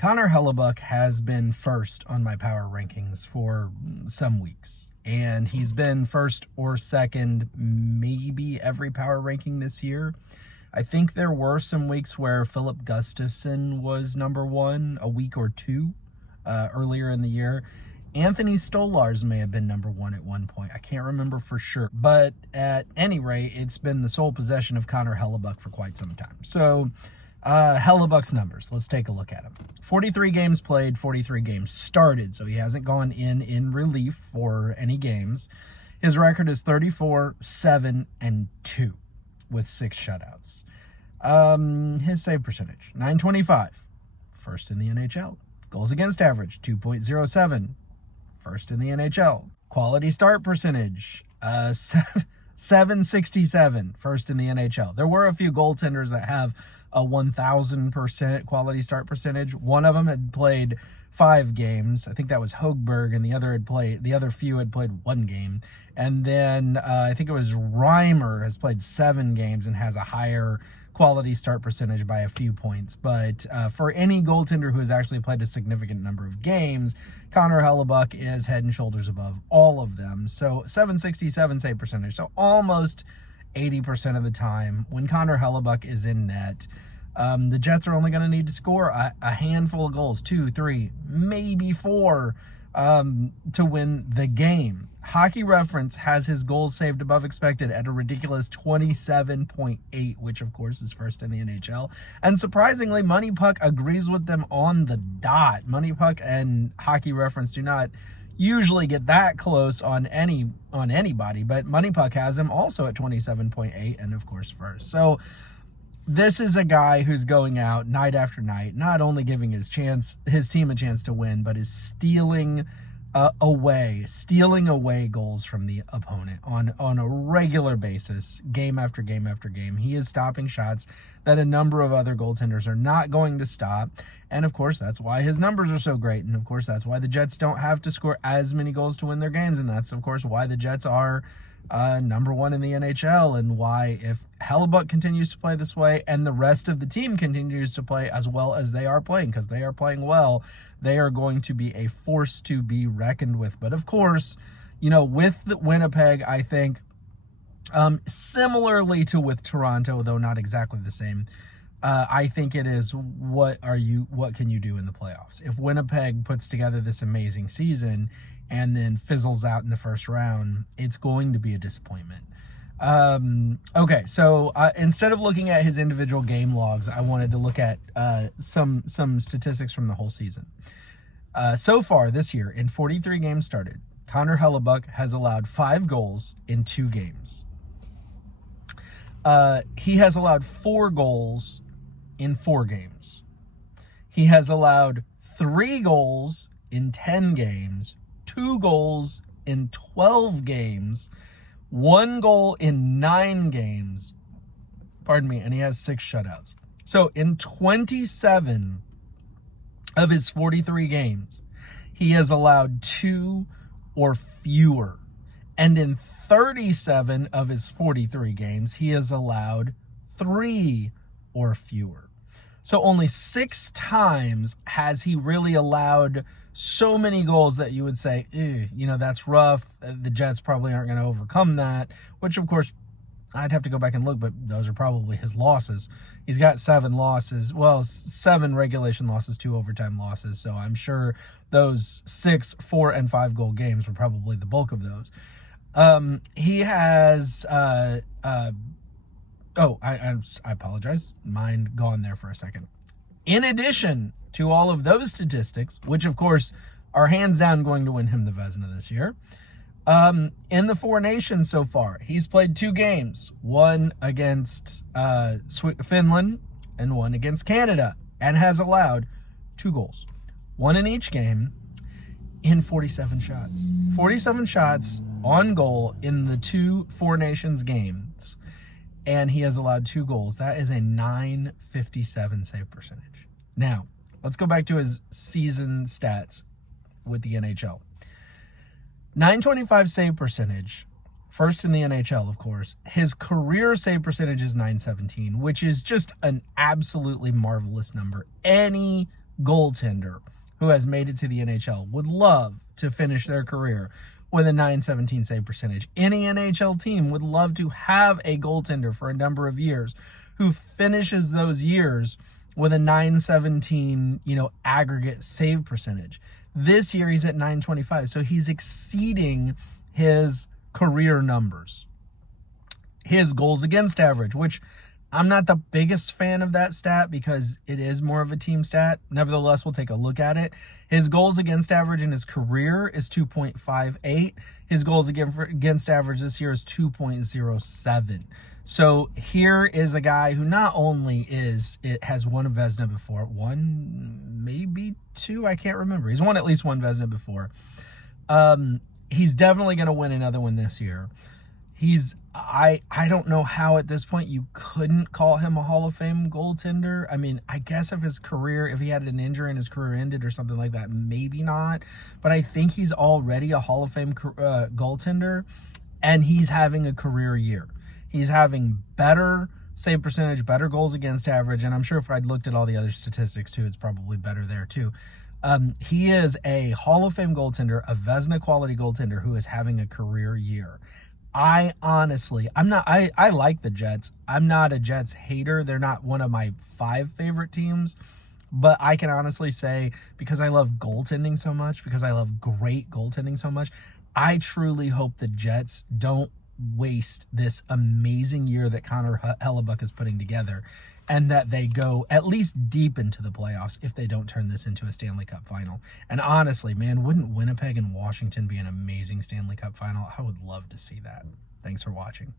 Connor Hellebuyck has been first on my power rankings for some weeks, and he's been first or second maybe every power ranking this year. I think there were some weeks where Philip Gustafson was number one, a week or two earlier in the year. Anthony Stolarz may have been number one at one point. I can't remember for sure. But at any rate, it's been the sole possession of Connor Hellebuyck for quite some time. So Hellebuyck's numbers, let's take a look at them. 43 games played, 43 games started. So he hasn't gone in relief for any games. His record is 34, 7, and 2 with 6 shutouts. His save percentage, 925, first in the NHL. Goals against average, 2.07, first in the NHL. Quality start percentage, 767, first in the NHL. There were a few goaltenders that have a 1,000% quality start percentage. One of them had played 5 games. I think that was Hogberg, and the other few had played 1 game. And then I think it was Reimer has played 7 games and has a higher quality start percentage by a few points. But for any goaltender who has actually played a significant number of games, Connor Hellebuyck is head and shoulders above all of them. So 767 save percentage. So almost 80% of the time when Connor Hellebuyck is in net, the Jets are only going to need to score a handful of goals, 2, 3, maybe 4, to win the game. Hockey Reference has his goals saved above expected at a ridiculous 27.8, which of course is first in the NHL. And surprisingly, Money Puck agrees with them on the dot. Money Puck and Hockey Reference do not usually get that close on anybody, but Money Puck has him also at 27.8 and of course first. So this is a guy who's going out night after night, not only giving his team a chance to win, but is stealing away goals from the opponent on a regular basis, game after game after game. He is stopping shots that a number of other goaltenders are not going to stop. And of course, that's why his numbers are so great. And of course, that's why the Jets don't have to score as many goals to win their games. And that's of course why the Jets are number one in the NHL, and why if Hellebuyck continues to play this way and the rest of the team continues to play as well as they are playing, because they are playing well, they are going to be a force to be reckoned with. But of course, with Winnipeg, I think similarly to with Toronto, though not exactly the same, I think it is what can you do in the playoffs? If Winnipeg puts together this amazing season and then fizzles out in the first round, it's going to be a disappointment. Okay, so instead of looking at his individual game logs, I wanted to look at some statistics from the whole season. So far this year, in 43 games started, Connor Hellebuyck has allowed 5 goals in 2 games. He has allowed 4 goals in 4 games. He has allowed 3 goals in 10 games, 2 goals in 12 games, 1 goal in 9 games, and he has 6 shutouts. So in 27 of his 43 games, he has allowed 2 or fewer. And in 37 of his 43 games, he has allowed 3 or fewer. So only 6 times has he really allowed so many goals that you would say, that's rough. The Jets probably aren't going to overcome that, which of course I'd have to go back and look, but those are probably his losses. He's got 7 losses. Well, 7 regulation losses, 2 overtime losses. So I'm sure those 6, 4, and 5 goal games were probably the bulk of those. He has, I apologize. Mind gone there for a second. In addition to all of those statistics, which of course are hands down going to win him the Vezina this year, in the 4 nations so far, he's played 2 games, one against Finland and one against Canada, and has allowed 2 goals, 1 in each game, in 47 shots. 47 shots on goal in the 2 4 nations games, and he has allowed 2 goals. That is a 957 save percentage. Now, let's go back to his season stats with the NHL. 925 save percentage, first in the NHL, of course. His career save percentage is 917, which is just an absolutely marvelous number. Any goaltender who has made it to the NHL would love to finish their career with a .917 save percentage. Any NHL team would love to have a goaltender for a number of years who finishes those years with a .917, aggregate save percentage. This year he's at .925, so he's exceeding his career numbers. His goals against average, which I'm not the biggest fan of that stat because it is more of a team stat. Nevertheless, we'll take a look at it. His goals against average in his career is 2.58. His goals against average this year is 2.07. So here is a guy who not only has won a Vezina before, one, maybe two, I can't remember. He's won at least one Vezina before. He's definitely going to win another one this year. I don't know how at this point you couldn't call him a Hall of Fame goaltender. I mean, I guess if he had an injury and his career ended or something like that, maybe not. But I think he's already a Hall of Fame goaltender, and he's having a career year. He's having better save percentage, better goals against average, and I'm sure if I'd looked at all the other statistics too, it's probably better there too. He is a Hall of Fame goaltender, a Vezina quality goaltender who is having a career year. I like the Jets. I'm not a Jets hater. They're not one of my 5 favorite teams, but I can honestly say, because I love goaltending so much, because I love great goaltending so much, I truly hope the Jets don't waste this amazing year that Connor Hellebuyck is putting together, and that they go at least deep into the playoffs if they don't turn this into a Stanley Cup final. And honestly, man, wouldn't Winnipeg and Washington be an amazing Stanley Cup final? I would love to see that. Thanks for watching.